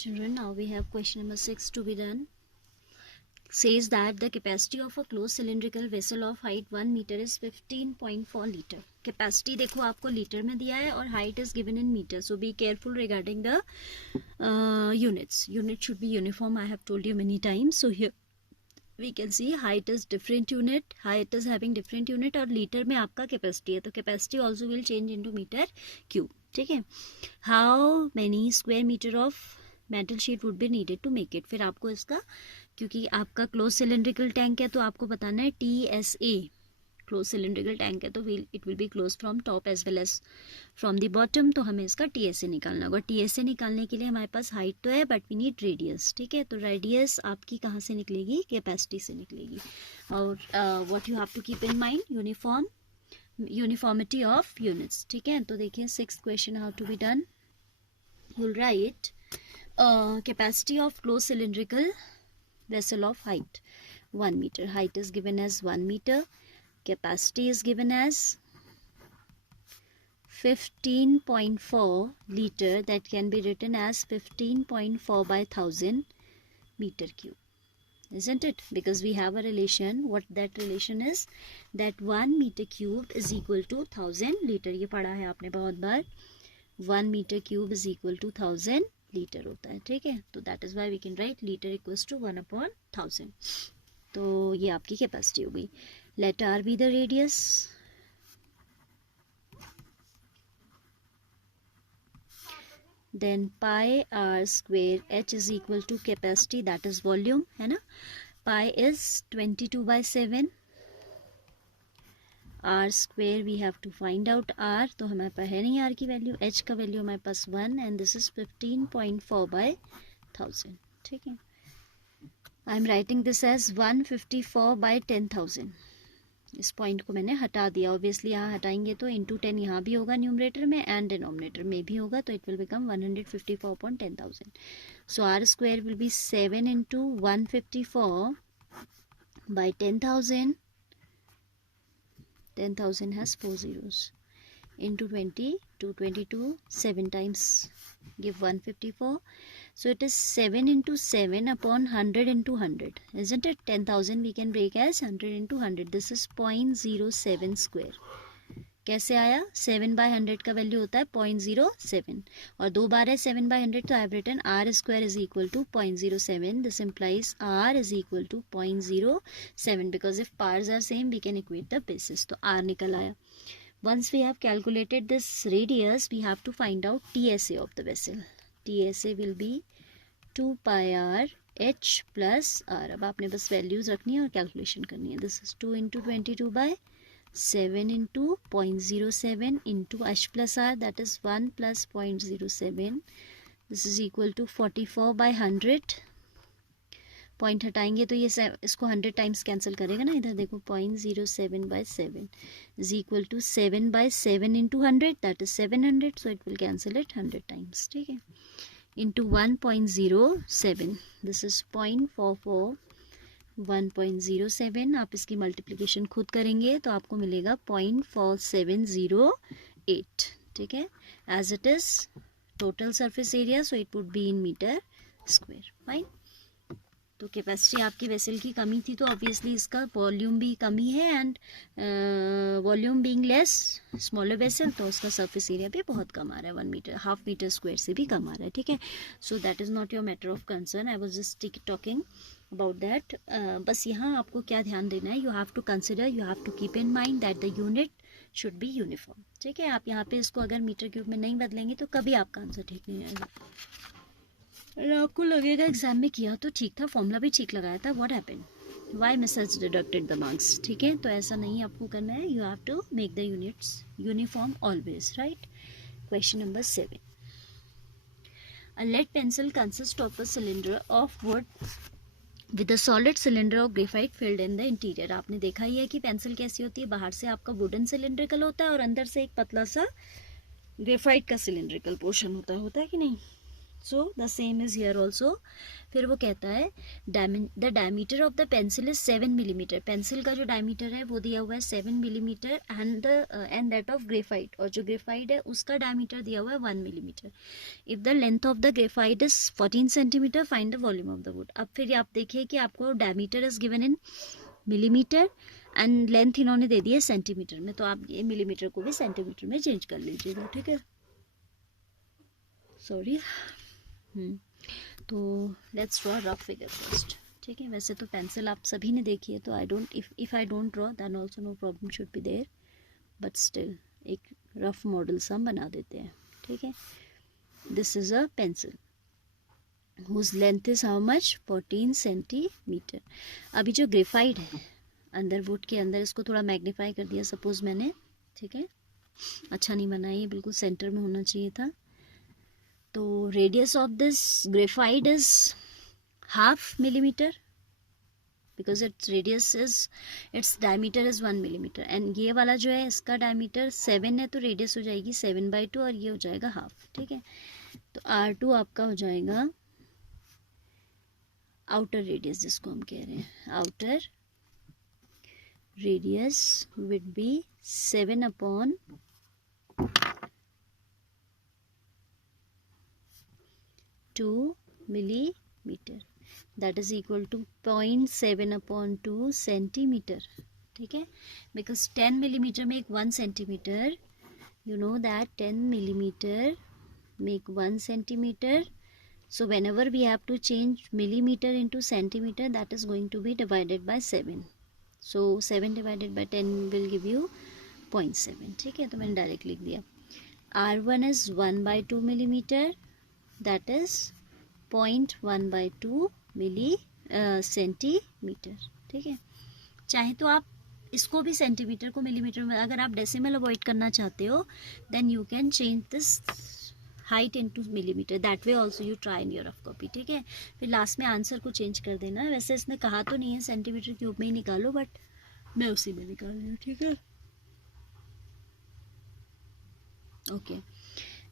Children, now we have question number 6 to be done. Says that the capacity of a closed cylindrical vessel of height 1 meter is 15.4 liter. Capacity देखो आपको litre में दिया है और height is given in meter. So be careful regarding the units. Unit should be uniform. I have told you many times. So here we can see height is different unit. Height is having different unit और litre में आपका capacity है तो capacity also will change into meter cube. ठीक है. How many square meter of metal sheet would be needed to make it. फिर आपको इसका, क्योंकि आपका क्लोज सिलेंड्रिकल टैंक है तो आपको बताना है TSA. क्लोज सिलेंड्रिकल टैंक है तो it will be close from top as well as from the bottom. तो हमें इसका TSA निकालना होगा. TSA निकालने के लिए हमारे पास हाइट तो है बट वी नीड रेडियस. ठीक है, तो रेडियस आपकी कहाँ से निकलेगी? कैपेसिटी से निकलेगी. और what you have to keep in mind, uniformity of units. ठीक है, तो देखिए 6th question how to be done. You will write capacity of closed cylindrical vessel of height 1 meter. Height is given as 1 meter. Capacity is given as 15.4 liter. That can be written as 15.4 by 1000 meter cube. Isn't it? Because we have a relation. What that relation is? That 1 meter cube is equal to 1000 liter. ये पढ़ा है आपने बहुत बार. 1 meter cube is equal to 1000 litre होता है. ठीक है, तो that is why we can write litre equals to 1/1000. तो ये आपकी कैपेसिटी हो गई. Let r be the radius. Then pi are square h is equal to capacity, that is volume, है ना. Pi is 22/7. Are square we have to find out r. तो हमारे पास है नहीं आर की वैल्यू. एच का वैल्यू हमारे पास 1 and this is 15.4/1000. ठीक है, I am writing this as 154/10,000. इस पॉइंट को मैंने हटा दिया. ऑब्वियसली यहाँ हटाएंगे तो इंटू 10 यहाँ भी होगा न्यूमरेटर में एंड डिनोमिनेटर में भी होगा, तो it will become 154/10,000. So r square will be 7 into 154/10,000. 10,000 has 4 zeros into 22, 7 times give 154. So it is 7 into 7 upon 100 into 100, isn't it? 10,000 we can break as 100 into 100. This is 0.07 square. कैसे आया? 7/100 का value होता है 0.07 और 2 बार है 7/100, तो I have written r square is equal to 0.07. This implies r is equal to 0.07 because if powers are same we can equate the basis. तो r निकल आया. Once we have calculated this radius we have to find out TSA of the vessel. TSA will be 2 pi r h plus r. अब आपने बस values रखनी है और calculation करनी है. This is 2 into 22/7 into 0.07 into h plus r, that is 1 plus 0.07. This is equal to 44/100. Point हटाएंगे तो ये इसको 100 टाइम्स कैंसिल करेगा ना. इधर देखो 0.07/7 is equal to 7/7 into 100, that is 700. So it will cancel it 100 times. ठीक है, into 1.07. This is 0.44. 1.07. आप इसकी मल्टीप्लिकेशन खुद करेंगे तो आपको मिलेगा 0.4708. ठीक है, as it is total surface area, so it would be in metre square. Fine. तो कैपेसिटी आपकी वेसल की कमी थी तो ऑब्वियसली इसका वॉल्यूम भी कमी है and volume being less smaller vessel तो उसका सरफेस एरिया भी बहुत कम आ रहा है. 1 मीटर हाफ मीटर स्क्वायर से भी कम आ रहा है. ठीक है, so that is not your matter of concern. I was just talking about that. बस यहाँ आपको क्या ध्यान देना है, you have to consider, you have to keep in mind that the unit should be uniform. ठीक है, आप यहाँ पे इसको अगर मीटर क्यूब में नहीं बदलेंगे तो कभी आपका आंसर ठीक नहीं आएगा. और आपको लगेगा एग्जाम में किया तो ठीक था, फॉर्मूला भी ठीक लगाया था, what happened, why miss has deducted the marks. ठीक है, तो ऐसा नहीं आपको करना है. You have to make the units uniform always. Right. Question number 7. A lead pencil consist of a cylinder of wood with a solid cylinder of graphite filled in the interior. आपने देखा ही है कि पेंसिल कैसी होती है. बाहर से आपका वुडन सिलेंड्रिकल होता है और अंदर से एक पतला सा ग्रेफाइट का सिलेंड्रिकल पोर्शन होता है कि नहीं. So the same is here also. फिर वो कहता है the diameter of the pencil is 7 millimetre. Pencil का जो डायमीटर है वो दिया हुआ है 7 millimetre and that of graphite, और जो ग्रेफाइट है उसका डायमीटर दिया हुआ है 1 millimetre. If the length of the graphite is 14 centimetre find the volume of the would. अब फिर आप देखिए कि आपको diameter is given in millimetre and length इन्होंने दे दी है सेंटीमीटर में, तो आप ये मिलीमीटर को भी सेंटीमीटर में चेंज कर लीजिएगा. ठीक है, सॉरी. तो let's draw rough figure first. ठीक है, वैसे तो पेंसिल आप सभी ने देखी है, तो I don't if I don't draw then also no problem should be there, but still एक रफ मॉडल सा हम बना देते हैं. ठीक है, this is a pencil whose length is how much 14 centimetre. अभी जो ग्रेफाइट है अंदर वुड के अंदर, इसको थोड़ा मैग्नीफाई कर दिया सपोज मैंने. ठीक है, अच्छा नहीं बना, ये बिल्कुल सेंटर में होना चाहिए था. तो radius of this graphite is half millimetre because its diameter is 1 millimetre and ये वाला जो है इसका डायमीटर 7 है, तो रेडियस हो जाएगी 7/2 और ये हो जाएगा हाफ. ठीक है, तो R2 आपका हो जाएगा आउटर रेडियस, जिसको हम कह रहे हैं outer radius would be 7/2 millimetre, that is equal to 0.7/2 centimetre. ठीक है, because 10 millimetre make 1 centimetre. You know that 10 millimeter make 1 centimeter. So whenever we have to change millimeter into centimeter, that is going to be divided by 7. So 7 divided by 10 will give you 0.7. ठीक है, तो मैंने direct लिख दिया. R1 is 1/2 millimeter, that is 0.1/2 centimetre. ठीक है, चाहे तो आप इसको भी सेंटीमीटर को मिलीमीटर में, अगर आप डेसिमल अवॉइड करना चाहते हो then you can change this height into millimetre. That way also you try in your rough copy. ठीक है, फिर लास्ट में आंसर को चेंज कर देना. वैसे इसने कहा तो नहीं है सेंटीमीटर क्यूब में ही निकालो, बट मैं उसी में निकाल रही हूँ. ठीक है, okay.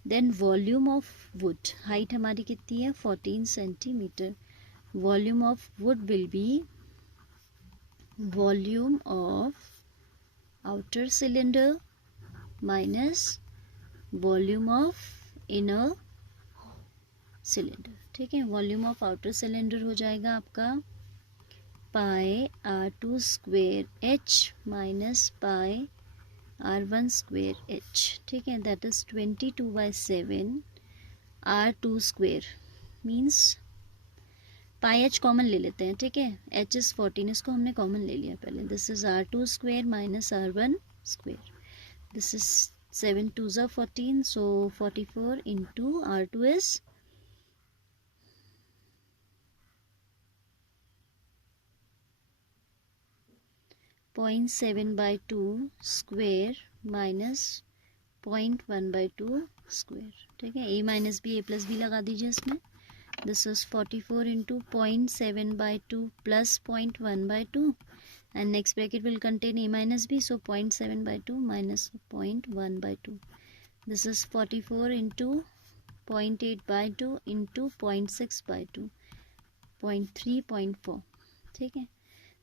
Then volume of wood, height हमारी कितनी है 14 centimetre. Volume of wood will be volume of outer cylinder minus volume of inner cylinder. ठीक है, वॉल्यूम ऑफ आउटर सिलेंडर हो जाएगा आपका पाई R2 square H minus pi R1 square H. ठीक है, that is 22/7 R2 square means pi H common ले लेते हैं. ठीक है, H इज 14, इसको हमने कॉमन ले लिया पहले. This is R2 square minus R1 square. This is 7 2s are 14, so 44 into R2 is 0.7/2 square minus 0.1/2 square. ठीक है, A minus B A plus B लगा दीजिए इसमें. This is 44 into 0.7/2 plus 0.1/2 and next bracket will contain A minus B, so 0.7/2 minus 0.1/2. This is 44 into 0.8/2 into 0.6/2 0.3 0.4. ठीक है,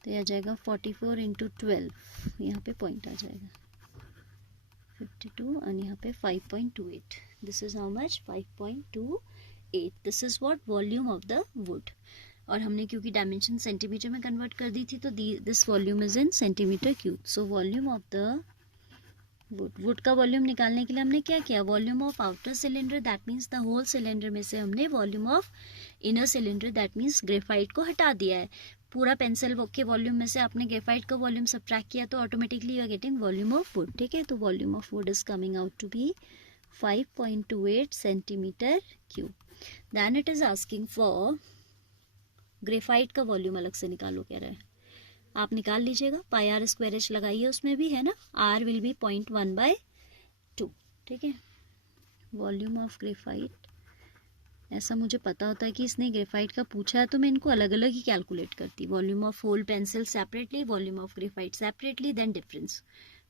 तो यह आ जाएगा 44 into 12, यहाँ पे पॉइंट आ जाएगा 52 और यहाँ पे 5.28. This is how much 5.28. This is what volume of the would. और हमने क्योंकि डायमेंशन सेंटीमीटर में कन्वर्ट कर दी थी, तो this volume is in centimetre cube. So volume of the wood का वॉल्यूम निकालने के लिए हमने क्या किया, volume of outer cylinder that means the whole cylinder में से हमने volume of inner cylinder that means graphite को हटा दिया है. पूरा पेंसिल के वॉल्यूम में से आपने ग्रेफाइट का वॉल्यूम सब्ट्रैक्ट किया, तो automatically you are getting volume of wood. ठीक है, तो volume of wood is coming out to be 5.28 centimetre cube. Then it is asking for graphite का वॉल्यूम अलग से निकालो कह रहा है. आप निकाल लीजिएगा, पाई R स्क्वायर H लगाइए, उसमें भी है ना, R विल बी 0.1/2. ठीक है, वॉल्यूम ऑफ ग्रेफाइट. ऐसा मुझे पता होता है कि इसने ग्रेफाइट का पूछा है, तो मैं इनको अलग अलग ही कैलकुलेट करती. Volume of whole pencil separately, volume of graphite separately, then difference.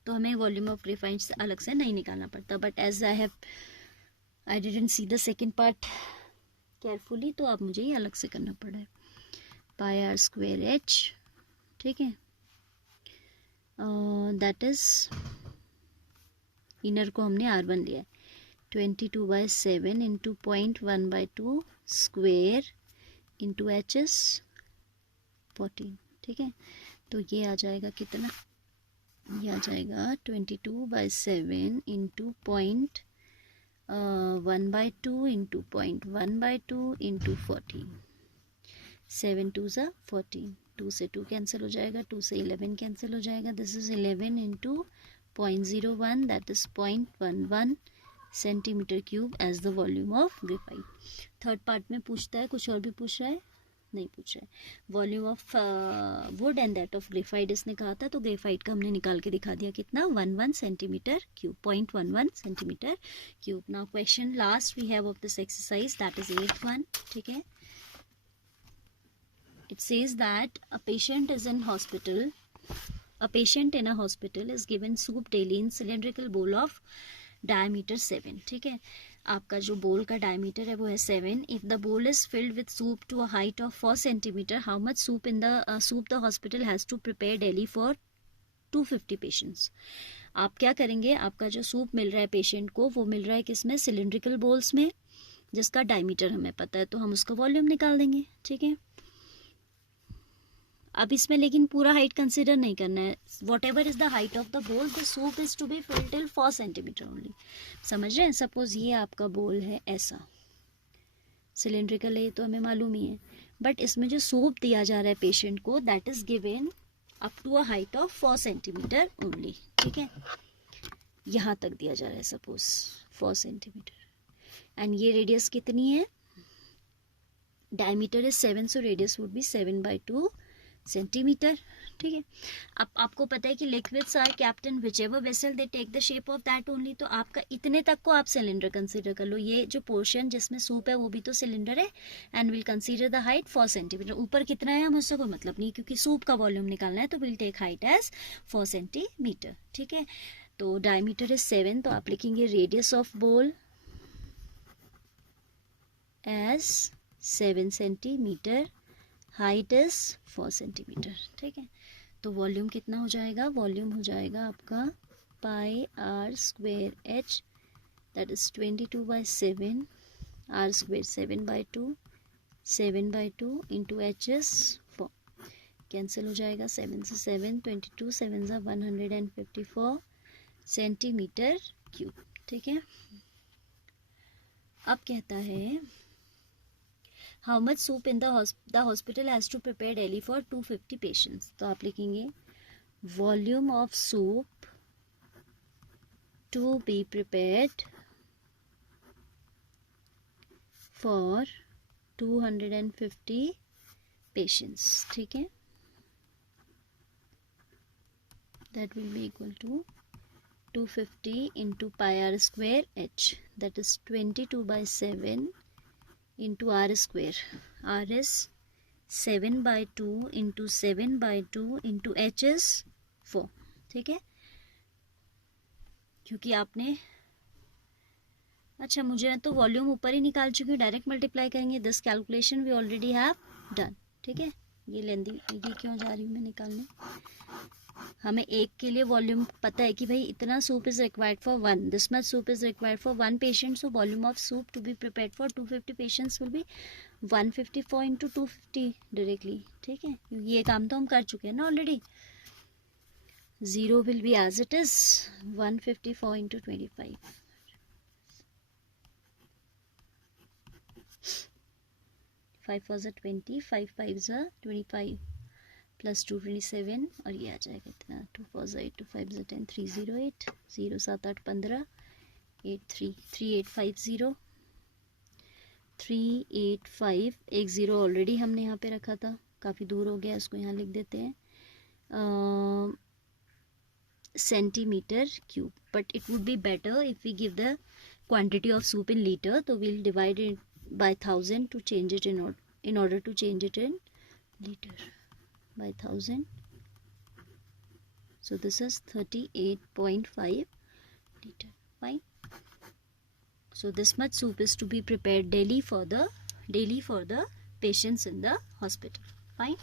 तो हमें वॉल्यूम ऑफ ग्रेफाइट अलग से नहीं निकालना पड़ता. But as I didn't see the second part carefully, तो आप मुझे ये अलग से करना पड़ा है। पाई आर स्क्वेयर एच, ठीक है, दैट इज इनर को हमने R1 लिया है, 22/7 into 0.1/2 square into H S 14, ठीक है। तो ये आ जाएगा कितना, ये आ जाएगा 22/7 इंटू 0.1/2 इंटू 0.1/2 इंटू 14, 7 2 ज़ा 14, 2 से 2 कैंसिल हो जाएगा, 2 से 11 कैंसिल हो जाएगा, this is 11 into 0.01, that is 0.11 centimetre cube as the volume of graphite. Third part में पूछता है, कुछ और भी पूछ रहा है, नहीं पूछ रहा है। Volume of would and that of graphite इसने कहा था, तो ग्रेफाइट का हमने निकाल के दिखा दिया कितना, 11 centimetre cube, 0.11 centimetre cube. Now question last we have of this exercise, that is 8th one, ठीक है। It says that a patient in a hospital is given soup daily in cylindrical bowl of diameter 7, ठीक है। आपका जो बोल का diameter है वो है 7। If the bowl is filled with soup to a height of 4 centimetre, how much soup the hospital has to prepare daily for 250 patients. आप क्या करेंगे, आपका जो सूप मिल रहा है पेशेंट को, वो मिल रहा है किसमें, सिलिंड्रिकल बोल्स में, जिसका डायमीटर हमें पता है, तो हम उसका वॉल्यूम निकाल देंगे, ठीक है। अब इसमें लेकिन पूरा हाइट कंसिडर नहीं करना है, whatever is the height of the bowl, the soup is to be filled till 4 centimetre only. समझ रहे हैं। सपोज ये आपका बोल है ऐसा, सिलिंड्रिकल है तो हमें मालूम ही है, बट इसमें जो सूप दिया जा रहा है पेशेंट को, that is given up to a height of 4 centimetre only, ठीक है। यहाँ तक दिया जा रहा है सपोज 4 सेंटीमीटर, एंड ये रेडियस कितनी है, diameter is 7, so radius would be 7/2 centimetre, ठीक है। अब आपको पता है कि liquids are kept in whichever vessel they take the shape of that only, तो आपका इतने तक को आप सिलेंडर कंसीडर कर लो। ये जो पोर्शन जिसमें सूप है वो भी तो सिलेंडर है, and will consider the height 4 centimetre. ऊपर कितना है हम उससे कोई मतलब नहीं, क्योंकि सूप का वॉल्यूम निकालना है, तो will take height as 4 centimetre, ठीक है। तो डायमीटर इज 7, तो आप लिखेंगे radius of bowl as 7 centimetre, height is 4 centimetre, ठीक है। तो वॉल्यूम कितना हो जाएगा, वॉल्यूम हो जाएगा आपका pi are square H, that is 22/7, are square 7/2 into H is 4, cancel हो जाएगा, 7 से 7, 22, 7 ज़ा 154 सेंटीमीटर क्यूब, ठीक है। अब कहता है how much soup in the hospital has to prepare daily for 250 patients, तो आप लिखेंगे volume of soup to be prepared for 250 patients, ठीक है। That will be equal to 250 into pi are square H, that is 22/7 into r square, r is 7/2 into 7/2 into H is 4, ठीक है। क्योंकि आपने, अच्छा मुझे तो वॉल्यूम ऊपर ही निकाल चुकी हूँ, डायरेक्ट मल्टीप्लाई करेंगे, this calculation we already have done, ठीक है। ये लेंदी, ये क्यों जा रही हूँ मैं निकालने, हमें एक के लिए वॉल्यूम पता है कि भाई इतना soup is required for 1, this much soup is required for 1 patient, so volume of soup to be prepared for 250 patients will be 154 into 250 directly, ठीक है। ये काम तो हम कर चुके हैं ना already. 0 will be as it is 154 into 25, 5 4 ज़ा 20, 5 5 ज़ा 25 प्लस 2 27, और ये आ जाएगा इतना 2 4 ज़ा 8, 2 5 ज़ा 10, 308, 0 7 8 15, 8 3 3850, 385, एक 0 ऑलरेडी हमने यहाँ पे रखा था, काफ़ी दूर हो गया, इसको यहाँ लिख देते हैं centimetre cube, but it would be better if we give the quantity of soup in litre, तो we'll divide it by 1000 to change it in order to change it in liter, by 1000, so this is 38.5 liter, fine. So this much soup is to be prepared daily for the daily for the patients in the hospital. Fine.